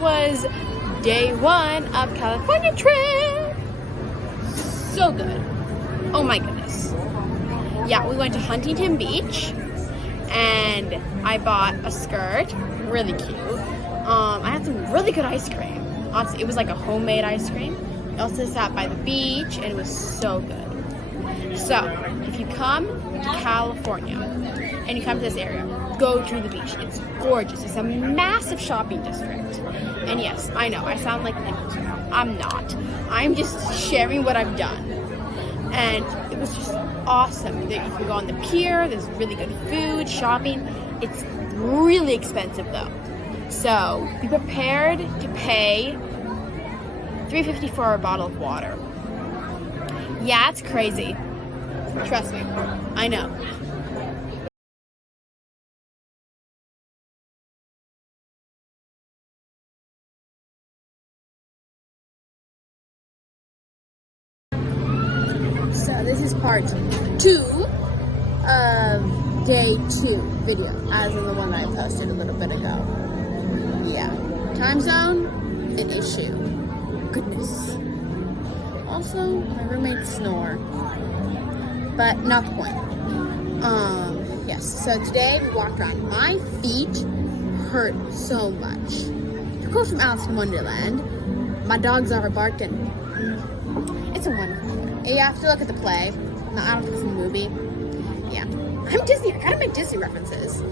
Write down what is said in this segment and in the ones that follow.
was day 1 of California trip. So good. Oh my goodness. Yeah, we went to Huntington Beach and I bought a skirt, really cute. I had some really good ice cream. Honestly, it was like a homemade ice cream. We also sat by the beach and it was so good. So, if you come to California and you come to this area, go to the beach. It's gorgeous. It's a massive shopping district. And yes, I know, I sound like an influencer. I'm not. I'm just sharing what I've done. And it was just awesome. You can go on the pier, there's really good food, shopping. It's really expensive though. So be prepared to pay $3.50 for a bottle of water. Yeah, it's crazy. Trust me, I know. So this is part 2 of day 2 video, as in the one that I posted a little bit ago. Yeah, time zone, an issue. Goodness. Also, my roommates snore, but not the point. Yes, so today we walked around. My feet hurt so much. To quote from Alice in Wonderland, my dogs are barking. It's a wonderful thing. You have to look at the play. No, I don't think it's a movie. Yeah. I'm Disney. I kind of make Disney references.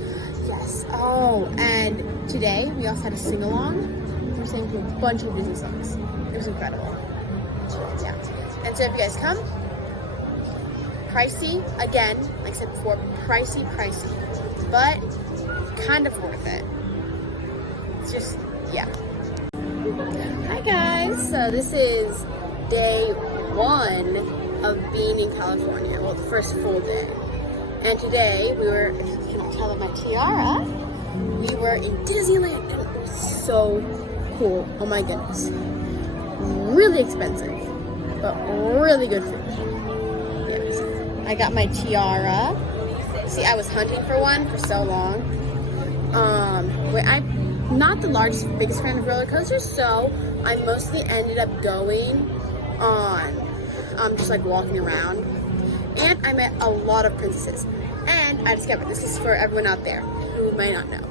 Yes. Oh, and today we also had a sing-along. We were singing to a bunch of Disney songs. It was incredible. Yeah. And so if you guys come, pricey, again, like I said before, pricey, but kind of worth it. It's just, yeah. Hi guys. So this is day 1 of being in California. Well, the first full day. And today we were, if you can tell by my tiara, we were in Disneyland and it was so cool. Oh my goodness. Really expensive, but really good food. Yes. I got my tiara. See, I was hunting for one for so long. I'm not the biggest fan of roller coasters, so I mostly ended up going on just like walking around, and I met a lot of princesses. And I discovered, this is for everyone out there who may not know,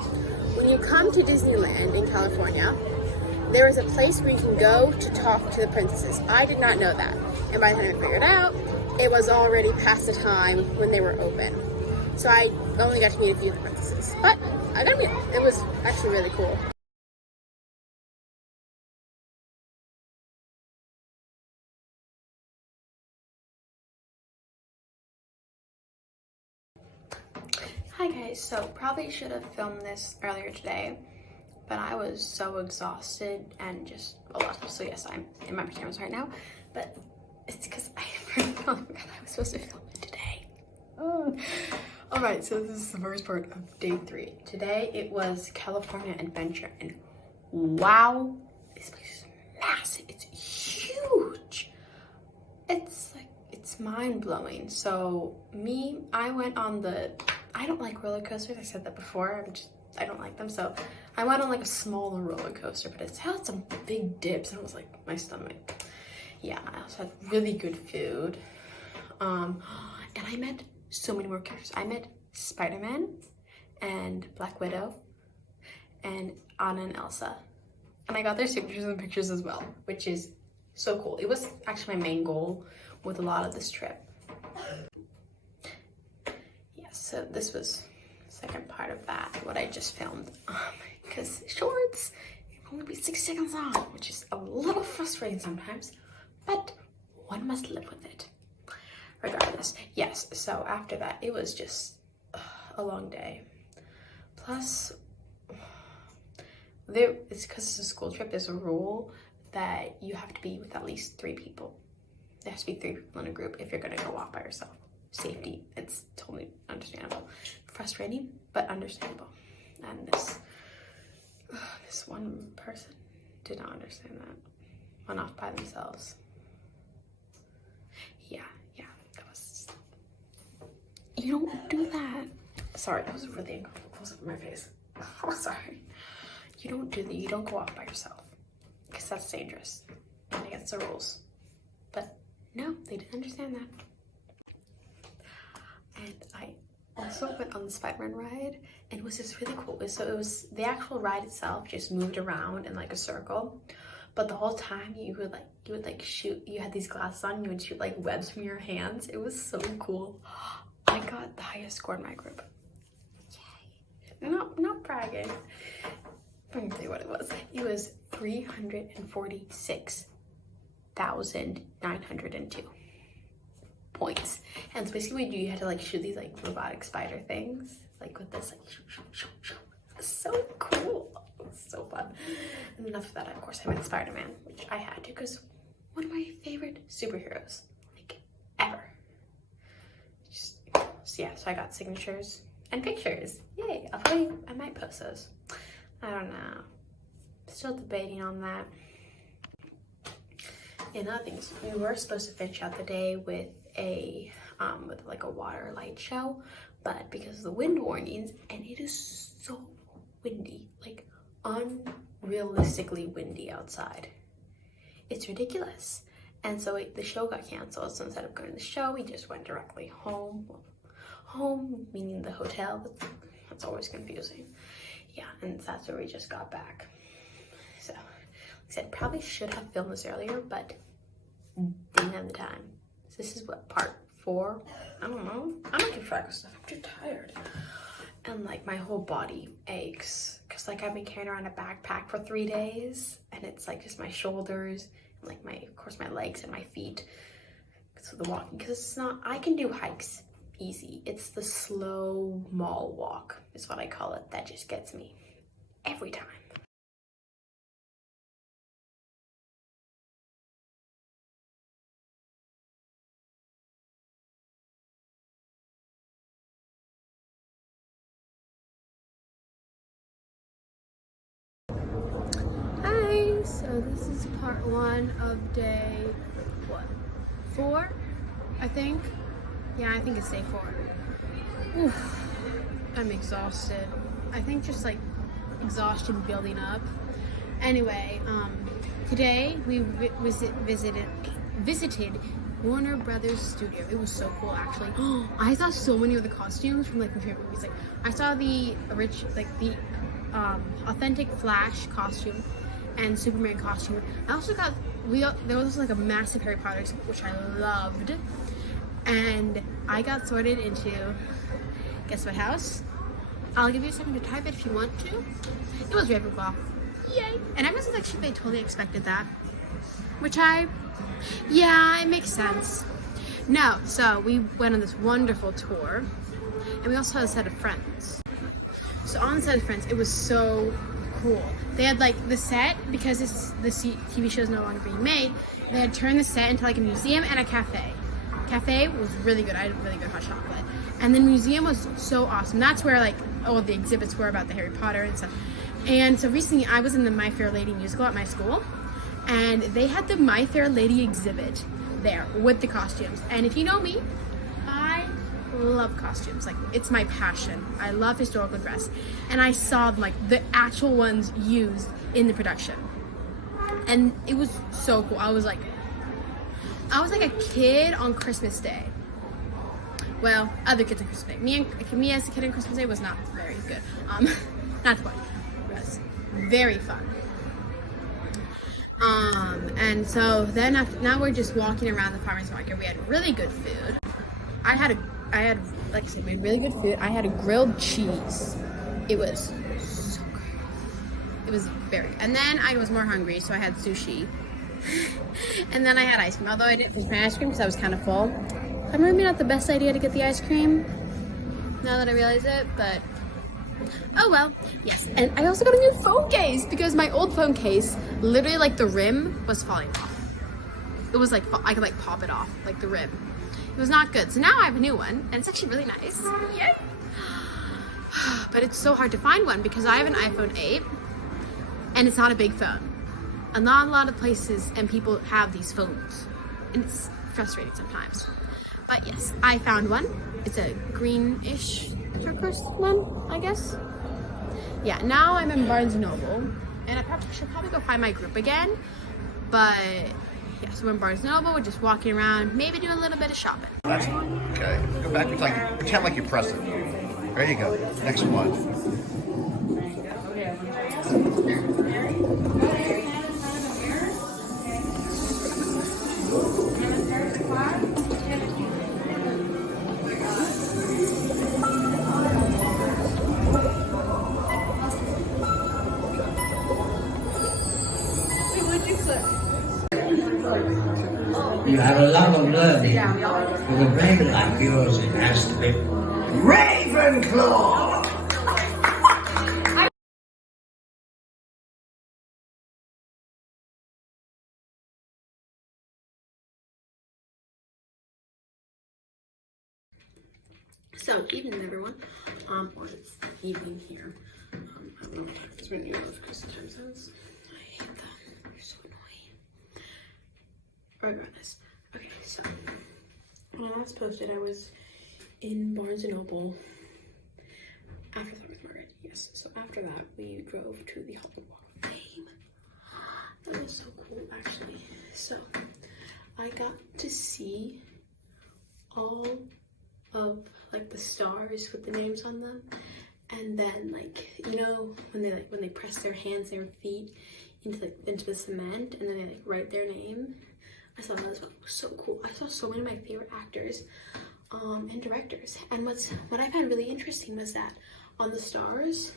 when you come to Disneyland in California, there is a place where you can go to talk to the princesses. I did not know that, and by the time I figured out, it was already past the time when they were open, so I only got to meet a few of the princesses, but I got to meet them. It was actually really cool. Hi guys, so probably should have filmed this earlier today, but I was so exhausted and just a lot of stuff. So yes, I'm in my pajamas right now, but it's because I forgot I was supposed to film it today. All right, so this is the first part of day 3. Today it was California Adventure, and wow, this place is massive. It's huge. It's mind-blowing. So I went on I don't like roller coasters. I said that before. I don't like them. So I went on like a smaller roller coaster, but it's had some big dips and it was like my stomach. Yeah, I also had really good food. And I met so many more characters. I met Spider-Man and Black Widow and Anna and Elsa. And I got their signatures and pictures as well, which is so cool. It was actually my main goal with a lot of this trip. Yeah, so this was the second part of that, what I just filmed. Because shorts can only be 6 seconds long, which is a little frustrating sometimes, but one must live with it. Regardless, yes, so after that, it was just a long day. Plus, it's because it's a school trip, there's a rule that you have to be with at least 3 people. There has to be 3 people in a group if you're gonna go walk by yourself. Safety, it's totally understandable. Frustrating, but understandable. And this one person did not understand that. Went off by themselves. Yeah, that was... You don't do that. Sorry, that was really close up in my face. Oh, sorry. you don't go off by yourself because that's dangerous and against the rules. But no, they didn't understand that. And I also went on the Spider-Man ride, and it was just really cool. So it was the actual ride itself just moved around in like a circle, but the whole time you would like shoot. You had these glasses on. You would shoot like webs from your hands. It was so cool. I got the highest score in my group. Yay! Not bragging. Let me tell you what it was. It was 346,902 points. And so basically what you had to like shoot these like robotic spider things, like with this like so cool. It was so fun. And then after that, of course, I went Spider-Man, which I had to because one of my favorite superheroes, like ever. So yeah, so I got signatures and pictures. Yay! I might post those. I don't know. Still debating on that. And other things, we were supposed to finish out the day with like a water light show, but because of the wind warnings, and it is so windy, like unrealistically windy outside. It's ridiculous. And so the show got canceled. So instead of going to the show, we just went directly home. Home meaning the hotel. That's always confusing. Yeah, and that's where we just got back. So, like I said, probably should have filmed this earlier, but didn't have the time. So this is what, part 4? I don't know. I don't keep track of stuff. I'm too tired. And like my whole body aches because like I've been carrying around a backpack for 3 days, and it's like just my shoulders and like of course my legs and my feet. So the walking, because it's not, I can do hikes easy. It's the slow mall walk is what I call it that just gets me every time. Hi, so this is part 1 of day, what, 4, I think? Yeah, I think it's day 4. Oof, I'm exhausted. I think just like exhaustion building up. Anyway, today we visited Warner Brothers studio. It was so cool, actually. I saw so many of the costumes from like my favorite movies. Like I saw the authentic Flash costume and Superman costume. I also got there was also like a massive Harry Potter, which I loved. And I got sorted into, guess what house? I'll give you a second to type it if you want to. It was Ravenclaw. Yay! And I was like, they totally expected that. Which yeah, it makes sense. No, so we went on this wonderful tour. And we also had a set of friends. So on the set of friends, it was so cool. They had like the set, because the TV show is no longer being made, they had turned the set into like a museum and a cafe. Cafe was really good. I had really good hot chocolate. And the museum was so awesome. That's where like all the exhibits were about the Harry Potter and stuff. And so recently I was in the My Fair Lady musical at my school, and they had the My Fair Lady exhibit there with the costumes. And if you know me, I love costumes. Like, it's my passion. I love historical dress. And I saw like the actual ones used in the production. And it was so cool. I was like a kid on Christmas Day. Well, other kids on Christmas Day. Me as a kid on Christmas Day was not very good. Not the point. It was very fun. And so then now we're just walking around the farmer's market. We had really good food. I had, like I said, we had really good food. I had a grilled cheese. It was so good. It was and then I was more hungry, so I had sushi. And then I had ice cream, although I didn't finish my ice cream because I was kind of full. Maybe not the best idea to get the ice cream, now that I realize it, but oh well. Yes, and I also got a new phone case because my old phone case, literally like the rim was falling off. It was like, I could like pop it off, like the rim. It was not good. So now I have a new one, and it's actually really nice. Yay! But it's so hard to find one because I have an iPhone 8, and it's not a big phone. And not a lot of places and people have these phones, and it's frustrating sometimes. But yes, I found one. It's a greenish turquoise one, I guess. yeah, now I'm in Barnes & Noble, and I should probably go find my group again, but yeah, so we're in Barnes & Noble, we're just walking around, maybe do a little bit of shopping. That's okay. Go back and pretend like you press it. There you go. Next one. You have a love of learning. With a brain like yours, it has to be Ravenclaw! So, evening everyone. Or it's evening here. I don't know what time it is. We're in New York because the time zones. I hate them. They're so annoying. Regardless. Okay, so when I last posted, I was in Barnes & Noble after Farmers Market. Yes. So after that, we drove to the Hollywood Walk of Fame. That was so cool, actually. So I got to see all of like the stars with the names on them, and then like, you know, when they press their hands and their feet into the cement, and then they like write their name. I thought that was so cool. I saw so many of my favorite actors and directors, and what I found really interesting was that on the stars,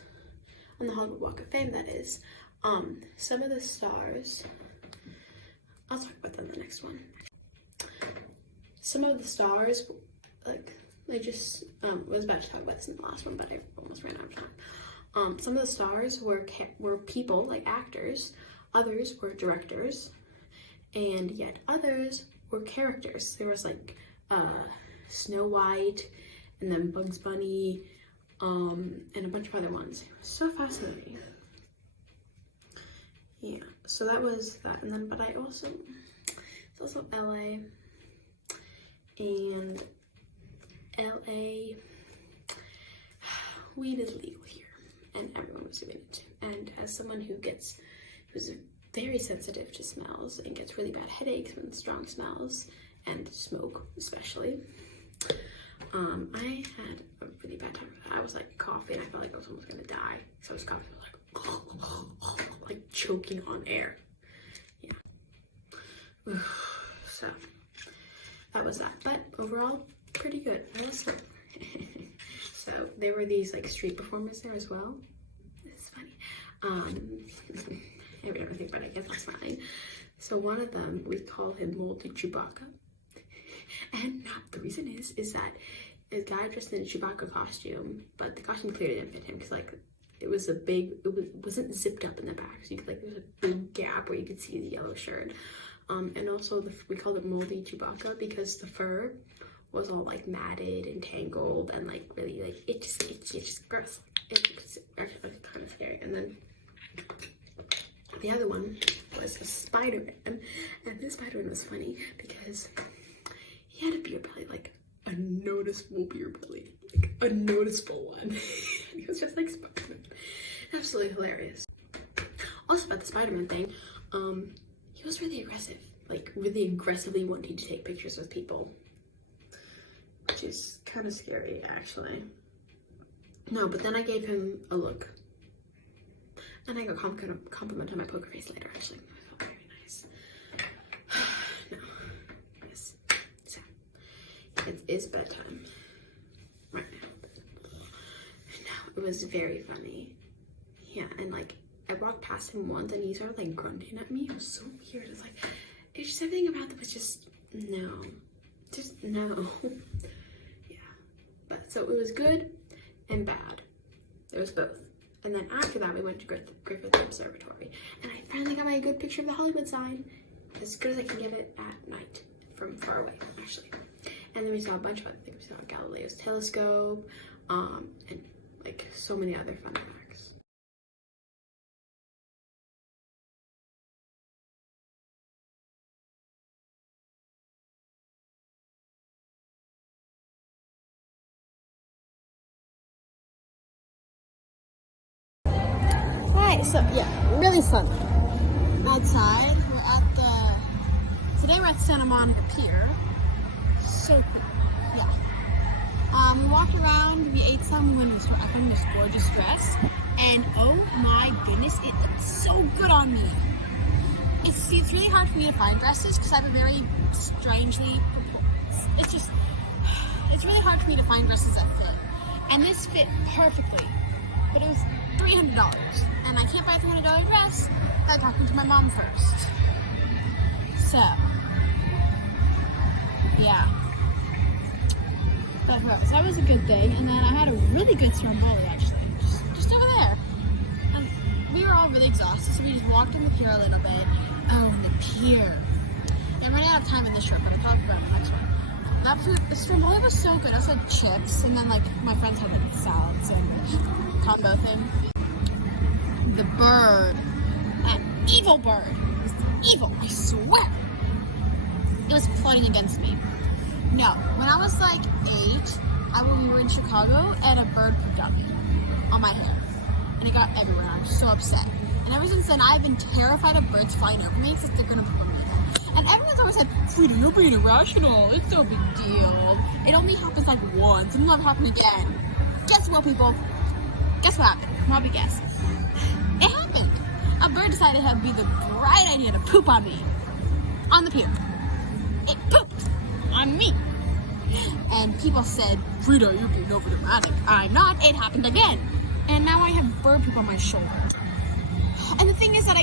on the Hollywood Walk of Fame, that is, some of the stars, I'll talk about that in the next one. Some of the stars, like, I just was about to talk about this in the last one, but I almost ran out of time. Some of the stars were people, like actors, others were directors, and yet others were characters. There was like Snow White, and then Bugs Bunny, and a bunch of other ones. So fascinating. Yeah, so that was that, and then, but it's also LA, and LA, weed is legal here, and everyone was doing it. And as someone who's very sensitive to smells and gets really bad headaches from strong smells and smoke, especially, I had a really bad time with that. I was like coughing. I felt like I was almost gonna die. So I was coughing, like choking on air. Yeah. So that was that. But overall, pretty good. So there were these like street performers there as well. This is funny. I would never think about it. I guess I'm smiling. So one of them, we call him Moldy Chewbacca. And the reason is that a guy dressed in a Chewbacca costume, but the costume clearly didn't fit him because like it wasn't zipped up in the back, so you could like, there's a big gap where you could see the yellow shirt. And also we called it Moldy Chewbacca because the fur was all like matted and tangled and like really like it just gross. It's actually kind of scary. And then the other one was a Spider-Man, and this Spider-Man was funny because he had a beer belly, like a noticeable beer belly, like a noticeable one. He was just like Spider-Man. Absolutely hilarious. Also about the Spider-Man thing, he was really aggressive, like really aggressively wanting to take pictures with people, which is kind of scary actually. No, but then I gave him a look, and I got compliment on my poker face later actually. I felt very nice. No. Yes. So it is bedtime right now. No, it was very funny. Yeah, and like I walked past him once and he started like grunting at me. It was so weird. It's like, it's just everything about it was just no. Yeah. But so it was good and bad. There was both. And then after that we went to Griffith Observatory, and I finally got my good picture of the Hollywood sign, as good as I can get it at night from far away actually. And then we saw a bunch of other things. We saw Galileo's telescope, and like so many other fun facts. Okay, so yeah, really sunny. Outside, today we're at Santa Monica Pier. So cool. Yeah. We walked around, we ate some, we went to the store. I found this gorgeous dress. And oh my goodness, it looks so good on me. It's really hard for me to find dresses because I have a very strangely, it's really hard for me to find dresses that fit. And this fit perfectly, but it was $300. And I can't buy a $300 dress without talking to my mom first. So, yeah. But so that was a good thing. And then I had a really good stromboli actually, just over there. And we were all really exhausted, so we just walked on the pier a little bit. Oh, and the pier. I'm running out of time in this trip, but I'll talk about the next one. That food, the stromboli was so good. I also had chips, and then like my friends had like a salad sandwich combo thing. The bird, that evil bird, was evil, I swear. It was plotting against me. No, when I was like 8, we were in Chicago, and a bird pooped on me, on my hair, and it got everywhere. I was so upset. And ever since then, I've been terrified of birds flying over me because they're gonna poop on me again. And everyone's always said, "Frida, you're being irrational. It's no big deal. It only happens like once. It'll never happen again." Guess what, people? Guess what happened? Come on, guess. It happened. A bird decided it would be the bright idea to poop on me on the pier. It pooped on me. And people said, "Frida, you're being over dramatic." I'm not. It happened again. And now I have bird poop on my shoulder. And the thing is that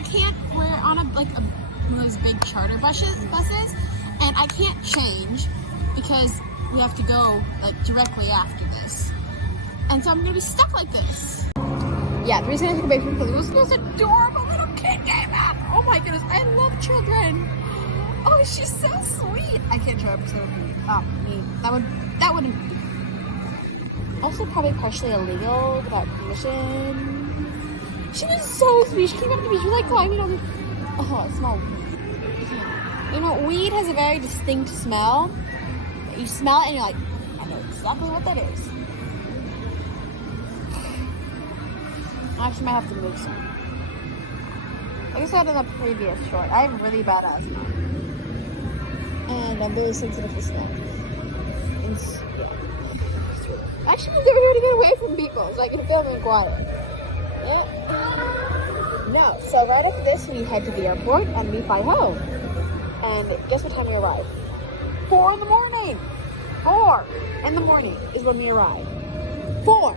we're on one of those big charter buses, and I can't change because we have to go like directly after this. And so I'm gonna be stuck like this. Yeah, the reason I took a picture because it was the most adorable little kid came up. Oh my goodness, I love children. Oh, she's so sweet. I can't show her because it would be mean. That wouldn't be. Also probably partially illegal without permission. She was so sweet. She came up to me. She was like climbing on me. Oh, it smelled weed. You know, weed has a very distinct smell. You smell it and you're like, I know exactly what that is. I actually might have to move some. Like I said in the previous short, I have really bad asthma. And I'm very sensitive to smell. I actually moved over here to get away from people so I can film and quiet. No, so right after this we head to the airport and we fly home. And guess what time we arrive? 4 in the morning! 4 in the morning is when we arrive. 4!